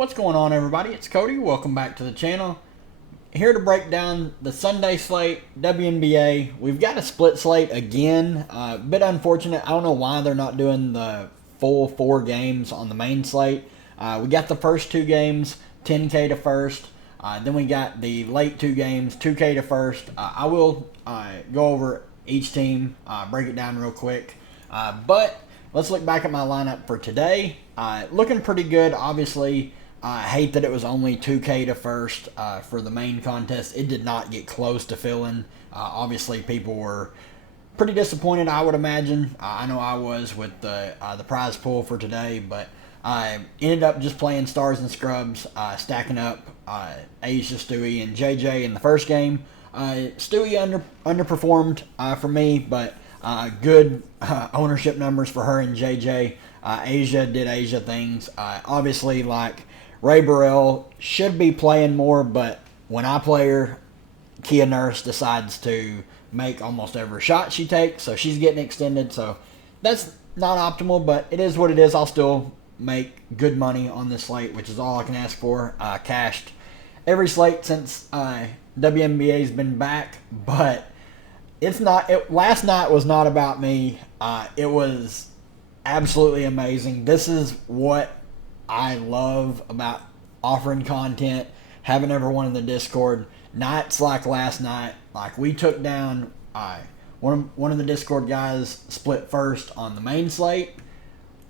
What's going on, everybody? It's Cody. Welcome back to the channel. Here to break down the Sunday slate, Wnba. We've got a split slate again. A bit unfortunate. I don't know why they're not doing the full 4 games on the main slate. We got the first 2 games, 10K to first. Then we got the late 2 games, 2K to first. I will go over each team, break it down real quick. But let's look back at my lineup for today. Looking pretty good, obviously. I hate that it was only 2K to first for the main contest. It did not get close to filling. Obviously, people were pretty disappointed, I would imagine. I know I was with the prize pool for today, but I ended up just playing Stars and Scrubs, stacking up Asia, Stewie, and JJ in the first game. Stewie underperformed for me, but good ownership numbers for her and JJ. Asia did Asia things. Obviously, like Ray Burrell should be playing more, but when I play her, Kia Nurse decides to make almost every shot she takes, so she's getting extended. So that's not optimal, but it is what it is. I'll still make good money on this slate, which is all I can ask for. Cashed every slate since WNBA's been back, but it's not. Last night was not about me. It was absolutely amazing. This is what I love about offering content, having everyone in the Discord. Nights like last night, like we took down one of the Discord guys split first on the main slate.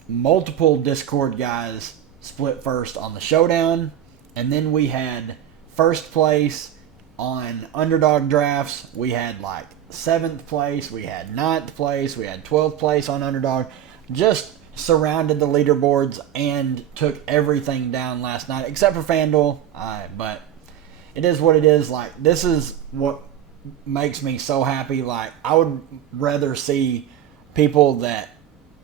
Multiple Discord guys split first on the showdown, and then we had first place on underdog drafts. We had like 7th place, we had 9th place, we had 12th place on underdog. Just surrounded the leaderboards and took everything down last night, except for FanDuel. But it is what it is. Like, this is what makes me so happy. Like, I would rather see people that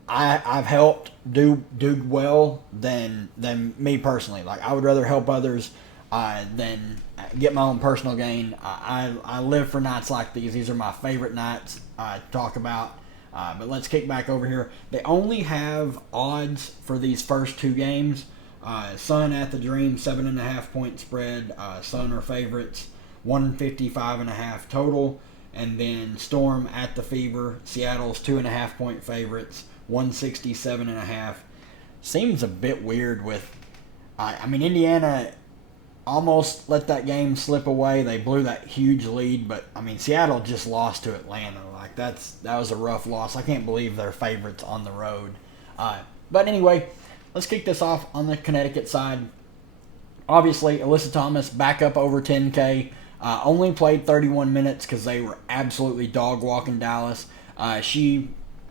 I've helped do well than me personally. Like, I would rather help others than get my own personal gain. I live for nights like these. These are my favorite nights to talk about. But let's kick back over here. They only have odds for these first 2 games. Sun at the Dream, 7.5 point spread. Sun are favorites, 155.5 total. And then Storm at the Fever, Seattle's 2.5 point favorites, 167.5. Seems a bit weird with, Indiana almost let that game slip away. They blew that huge lead, but Seattle just lost to Atlanta. Like that was a rough loss. I can't believe they're favorites on the road. But anyway, let's kick this off on the Connecticut side. Obviously, Alyssa Thomas back up over 10K. Only played 31 minutes because they were absolutely dog walking Dallas. She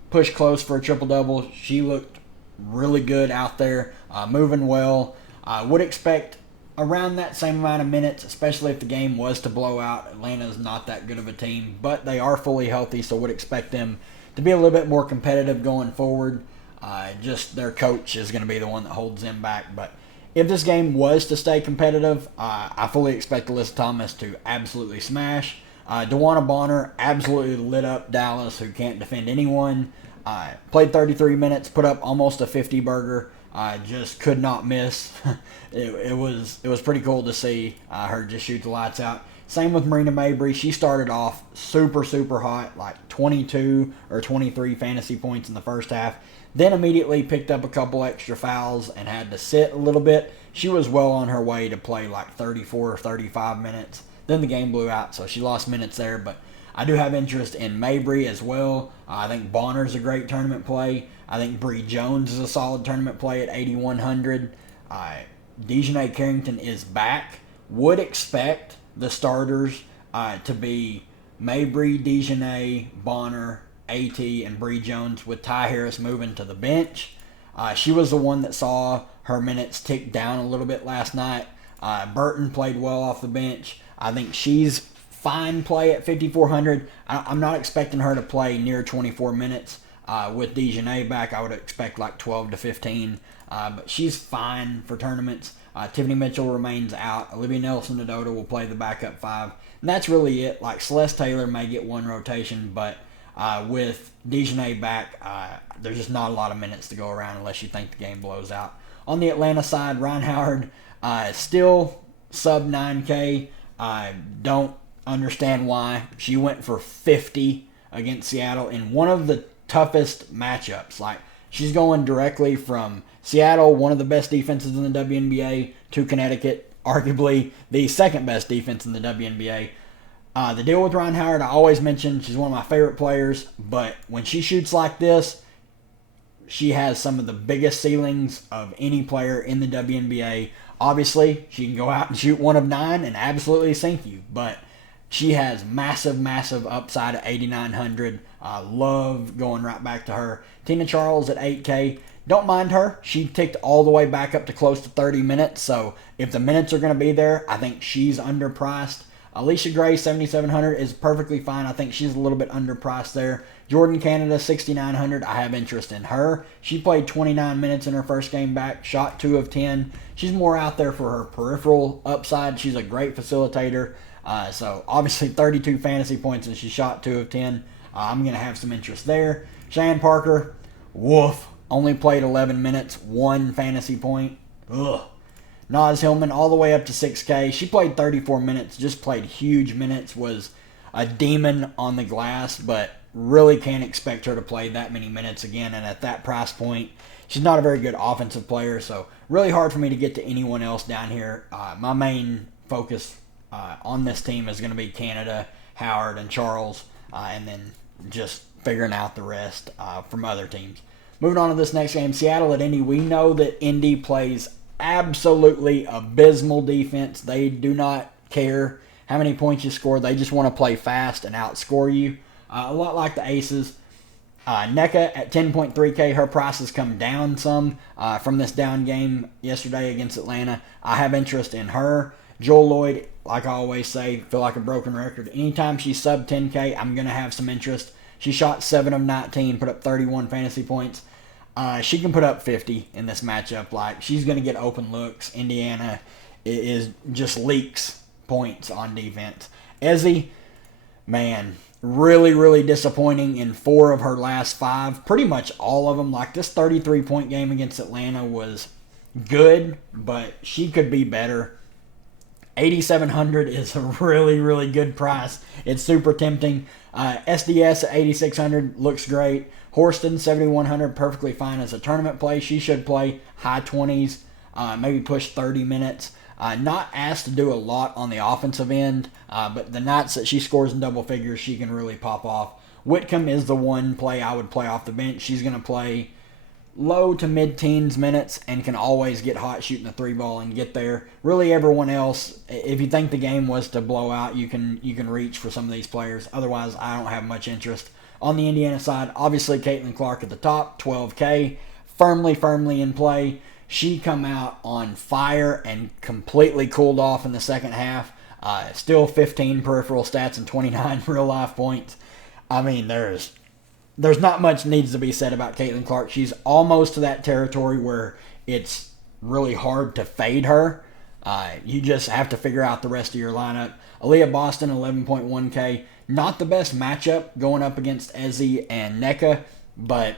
pushed close for a triple-double. She looked really good out there, moving well. Would expect around that same amount of minutes, especially if the game was to blow out. Atlanta's not that good of a team, but they are fully healthy, so would expect them to be a little bit more competitive going forward. Just their coach is going to be the one that holds them back. But if this game was to stay competitive, I fully expect Alyssa Thomas to absolutely smash. DeWanna Bonner absolutely lit up Dallas, who can't defend anyone. Played 33 minutes, put up almost a 50 burger. Just could not miss. It was pretty cool to see her just shoot the lights out. Same with Marina Mabry. She started off super hot, like 22 or 23 fantasy points in the first half. Then immediately picked up a couple extra fouls and had to sit a little bit. She was well on her way to play like 34 or 35 minutes. Then the game blew out, so she lost minutes there. But I do have interest in Mabry as well. I think Bonner's a great tournament play. I think Bree Jones is a solid tournament play at 8,100. Dejanay Carrington is back. Would expect the starters to be Mabry, Dejanay, Bonner, AT, and Bree Jones, with Ty Harris moving to the bench. She was the one that saw her minutes tick down a little bit last night. Burton played well off the bench. I think she's fine play at 5,400. I'm not expecting her to play near 24 minutes. With Dejanay back, I would expect like 12 to 15. But she's fine for tournaments. Tiffany Mitchell remains out. Olivia Nelson-Ododa will play the backup 5. And that's really it. Like, Celeste Taylor may get one rotation, but with Dejanay back, there's just not a lot of minutes to go around unless you think the game blows out. On the Atlanta side, Ryan Howard still sub 9K. I don't understand why. She went for 50 against Seattle in one of the toughest matchups. Like, she's going directly from Seattle, one of the best defenses in the WNBA, to Connecticut, arguably the second best defense in the WNBA. The deal with Ryan Howard, I always mention she's one of my favorite players, but when she shoots like this, she has some of the biggest ceilings of any player in the WNBA. Obviously, she can go out and shoot 1 of 9 and absolutely sink you, but she has massive, massive upside at 8,900. I love going right back to her. Tina Charles at 8K. Don't mind her. She ticked all the way back up to close to 30 minutes, so if the minutes are going to be there, I think she's underpriced. Alicia Gray, 7,700 is perfectly fine. I think she's a little bit underpriced there. Jordan Canada, 6,900. I have interest in her. She played 29 minutes in her first game back, shot 2 of 10. She's more out there for her peripheral upside. She's a great facilitator. So obviously 32 fantasy points and she shot 2 of 10. I'm going to have some interest there. Cheyenne Parker, woof. Only played 11 minutes, 1 fantasy point. Ugh. Naz Hillman all the way up to 6K. She played 34 minutes, just played huge minutes, was a demon on the glass, but really can't expect her to play that many minutes again. And at that price point, she's not a very good offensive player, so really hard for me to get to anyone else down here. My main focus on this team is going to be Canada, Howard, and Charles, and then just figuring out the rest from other teams. Moving on to this next game, Seattle at Indy. We know that Indy plays absolutely abysmal defense. They do not care how many points you score. They just want to play fast and outscore you. A lot like the Aces. NECA at 10.3K. Her price has come down some from this down game yesterday against Atlanta. I have interest in her. Joel Lloyd, like I always say, feel like a broken record. Anytime she's sub 10K, I'm going to have some interest. She shot 7 of 19, put up 31 fantasy points. She can put up 50 in this matchup. Like, she's going to get open looks. Indiana is just leaks points on defense. Ezzy, man, really, really disappointing in 4 of her last 5. Pretty much all of them. Like, this 33-point game against Atlanta was good, but she could be better. 8,700 is a really, really good price. It's super tempting. SDS at 8,600 looks great. Horston, 7,100, perfectly fine as a tournament play. She should play high 20s, maybe push 30 minutes. Not asked to do a lot on the offensive end, but the nights that she scores in double figures, she can really pop off. Whitcomb is the one play I would play off the bench. She's going to play low to mid-teens minutes and can always get hot shooting the 3-ball and get there. Really, everyone else, if you think the game was to blow out, you can reach for some of these players. Otherwise, I don't have much interest. On the Indiana side, obviously Caitlin Clark at the top, 12K, firmly in play. She come out on fire and completely cooled off in the second half. Still 15 peripheral stats and 29 real-life points. I mean, there's not much needs to be said about Caitlin Clark. She's almost to that territory where it's really hard to fade her. You just have to figure out the rest of your lineup. Aaliyah Boston, 11.1K. Not the best matchup going up against Ezzy and NECA, but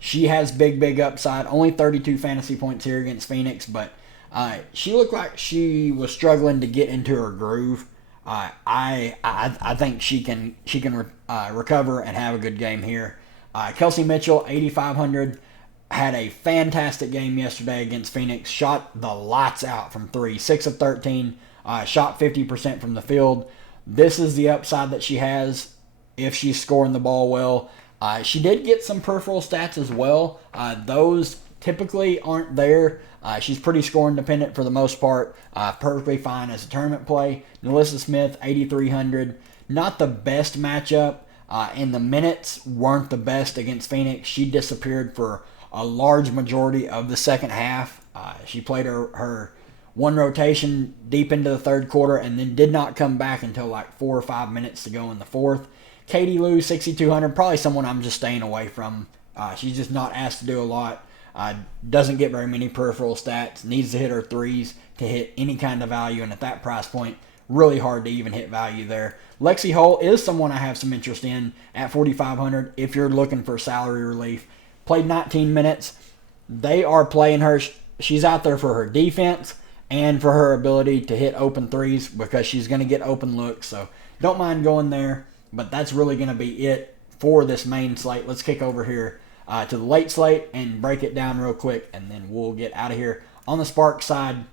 she has big upside. Only 32 fantasy points here against Phoenix, but she looked like she was struggling to get into her groove. I think she can recover and have a good game here. Kelsey Mitchell, 8,500, had a fantastic game yesterday against Phoenix. Shot the lights out from 3, 6 of 13. Shot 50% from the field. This is the upside that she has if she's scoring the ball well. She did get some peripheral stats as well. Those typically aren't there. She's pretty scoring dependent for the most part. Perfectly fine as a tournament play. Nalissa Smith, 8,300. Not the best matchup, and the minutes weren't the best against Phoenix. She disappeared for a large majority of the second half. She played her one rotation deep into the third quarter and then did not come back until like 4 or 5 minutes to go in the fourth. Katie Lou, 6,200, probably someone I'm just staying away from. She's just not asked to do a lot. Doesn't get very many peripheral stats. Needs to hit her threes to hit any kind of value, and at that price point, really hard to even hit value there. Lexi Hull is someone I have some interest in at 4,500 if you're looking for salary relief. Played 19 minutes. They are playing her she's out there for her defense and for her ability to hit open threes, because she's going to get open looks. So don't mind going there, but that's really going to be it for this main slate. Let's kick over here to the late slate and break it down real quick, and then we'll get out of here. On the Sparks side,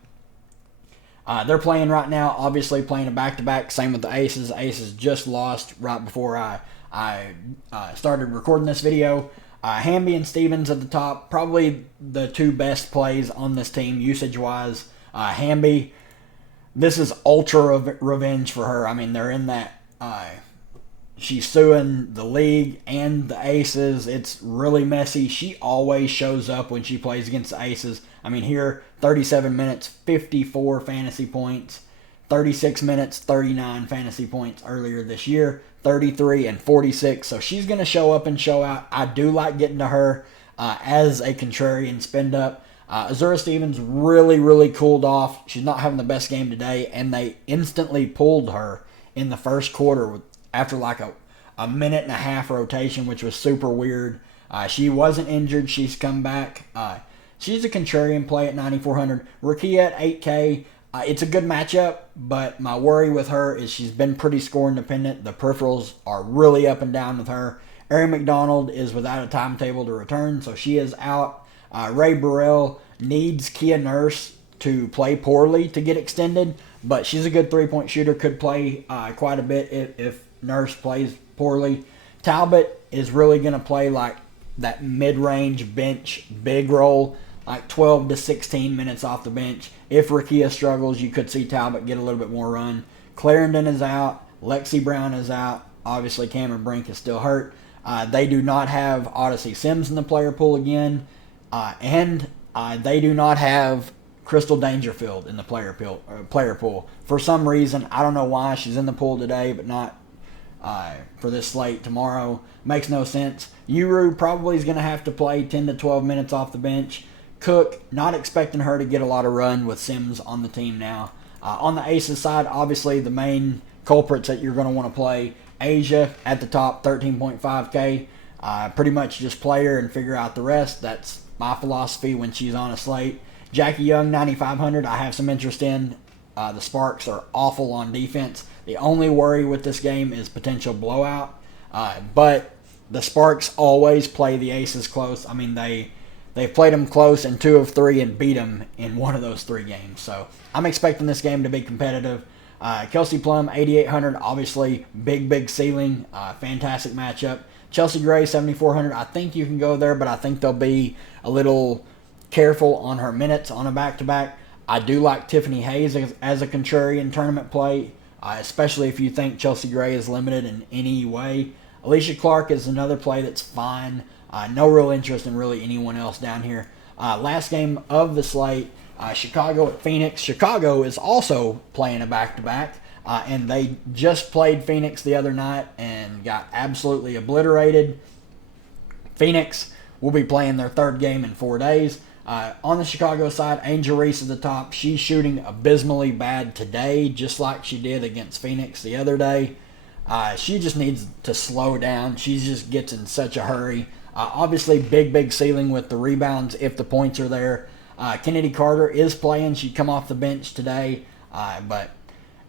they're playing right now, obviously playing a back-to-back. Same with the Aces. Aces just lost right before I started recording this video. Wnba and Stevens at the top, probably the two best plays on this team usage-wise. Wnba, this is ultra revenge for her. I mean, they're in that... she's suing the league and the Aces. It's really messy. She always shows up when she plays against the Aces. I mean, here, 37 minutes, 54 fantasy points. 36 minutes, 39 fantasy points earlier this year. 33 and 46. So she's going to show up and show out. I do like getting to her as a contrarian spend up. Azura Stevens really, really cooled off. She's not having the best game today, and they instantly pulled her in the first quarter after like a minute and a half rotation, which was super weird. She wasn't injured. She's come back. She's a contrarian play at 9,400. Rakia at 8K. It's a good matchup, but my worry with her is she's been pretty score independent. The peripherals are really up and down with her. Ari McDonald is without a timetable to return, so she is out. Ray Burrell needs Kia Nurse to play poorly to get extended, but she's a good three-point shooter, could play quite a bit if Nurse plays poorly. Talbot is really going to play like that mid-range bench big role, like 12 to 16 minutes off the bench. If Rakia struggles, you could see Talbot get a little bit more run. Clarendon is out. Lexi Brown is out. Obviously, Cameron Brink is still hurt. They do not have Odyssey Sims in the player pool again. And they do not have Crystal Dangerfield in the player pool. For some reason, I don't know why she's in the pool today, but not for this slate tomorrow. Makes no sense. Uru probably is going to have to play 10 to 12 minutes off the bench. Cook, not expecting her to get a lot of run with Sims on the team now. On the Aces side, obviously the main culprits that you're going to want to play. Asia at the top, 13.5K. Pretty much just play her and figure out the rest. That's my philosophy when she's on a slate. Jackie Young, 9,500. I have some interest in. The Sparks are awful on defense. The only worry with this game is potential blowout. But the Sparks always play the Aces close. I mean, they've played them close in 2 of 3 and beat them in 1 of those 3 games. So I'm expecting this game to be competitive. Kelsey Plum, 8,800. Obviously, big ceiling. Fantastic matchup. Chelsea Gray, 7,400. I think you can go there, but I think they'll be a little careful on her minutes on a back-to-back. I do like Tiffany Hayes as a contrarian tournament play, especially if you think Chelsea Gray is limited in any way. Alicia Clark is another play that's fine. No real interest in really anyone else down here. Last game of the slate, Chicago at Phoenix. Chicago is also playing a back-to-back, and they just played Phoenix the other night and got absolutely obliterated. Phoenix will be playing their 3rd game in 4 days. On the Chicago side, Angel Reese at the top. She's shooting abysmally bad today, just like she did against Phoenix the other day. She just needs to slow down. She just gets in such a hurry. Obviously, big ceiling with the rebounds if the points are there. Kennedy Carter is playing. She'd come off the bench today. But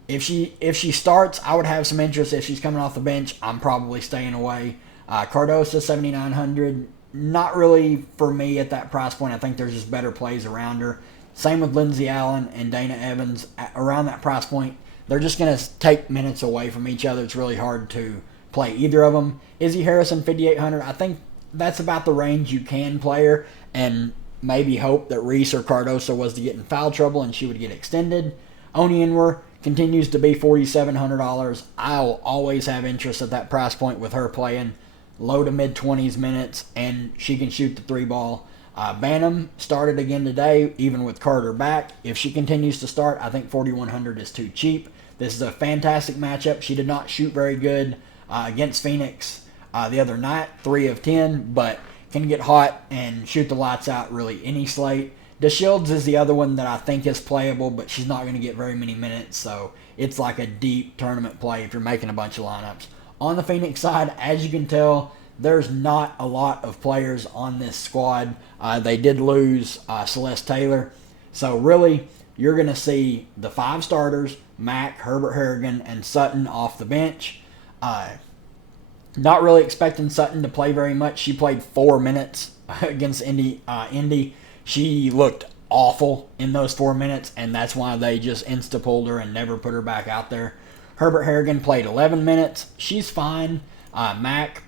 if she starts, I would have some interest. If she's coming off the bench, I'm probably staying away. Cardosa, 7,900. Not really for me at that price point. I think there's just better plays around her. Same with Lindsey Allen and Dana Evans. Around that price point, they're just going to take minutes away from each other. It's really hard to play either of them. Izzy Harrison, 5,800. I think that's about the range you can play her, and maybe hope that Reese or Cardosa was to get in foul trouble and she would get extended. Wnba continues to be $4,700. I'll always have interest at that price point with her playing low to mid-20s minutes, and she can shoot the 3 ball. Banham started again today, even with Carter back. If she continues to start, I think 4,100 is too cheap. This is a fantastic matchup. She did not shoot very good against Phoenix the other night, 3 of 10, but can get hot and shoot the lights out really any slate. DeShields is the other one that I think is playable, but she's not going to get very many minutes, so it's like a deep tournament play if you're making a bunch of lineups. On the Phoenix side, as you can tell, there's not a lot of players on this squad. They did lose Celeste Taylor. So really, you're going to see the 5 starters, Mack, Herbert Harrigan, and Sutton off the bench. Not really expecting Sutton to play very much. She played 4 minutes against Indy. She looked awful in those 4 minutes, and that's why they just insta-pulled her and never put her back out there. Herbert Harrigan played 11 minutes. She's fine. Mack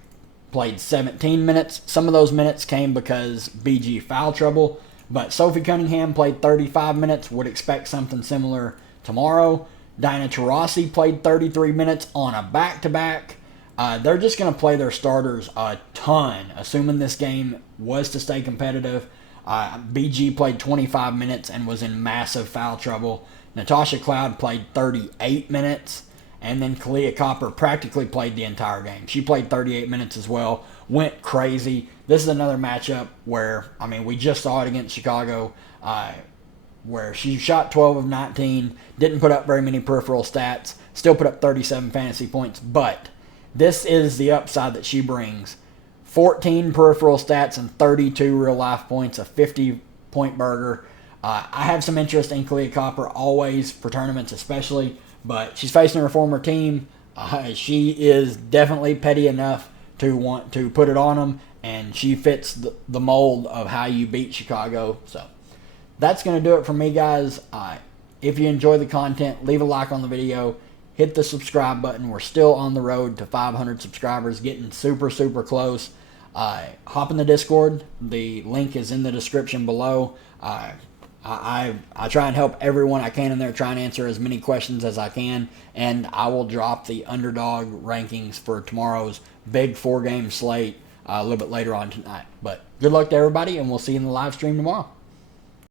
played 17 minutes. Some of those minutes came because BG foul trouble, but Sophie Cunningham played 35 minutes. Would expect something similar tomorrow. Dinah Taurasi played 33 minutes on a back-to-back. They're just going to play their starters a ton, assuming this game was to stay competitive. BG played 25 minutes and was in massive foul trouble. Natasha Cloud played 38 minutes. And then Kalia Copper practically played the entire game. She played 38 minutes as well. Went crazy. This is another matchup where, we just saw it against Chicago, where she shot 12 of 19, didn't put up very many peripheral stats, still put up 37 fantasy points, but this is the upside that she brings. 14 peripheral stats and 32 real-life points, a 50-point burger. I have some interest in Kalia Copper always, for tournaments especially, but she's facing her former team. She is definitely petty enough to want to put it on them, and she fits the mold of how you beat Chicago. So that's going to do it for me, guys. If you enjoy the content, leave a like on the video. Hit the subscribe button. We're still on the road to 500 subscribers, getting super, super close. Hop in the Discord. The link is in the description below. I try and help everyone I can in there, try and answer as many questions as I can, and I will drop the underdog rankings for tomorrow's big 4-game slate a little bit later on tonight. But good luck to everybody, and we'll see you in the live stream tomorrow.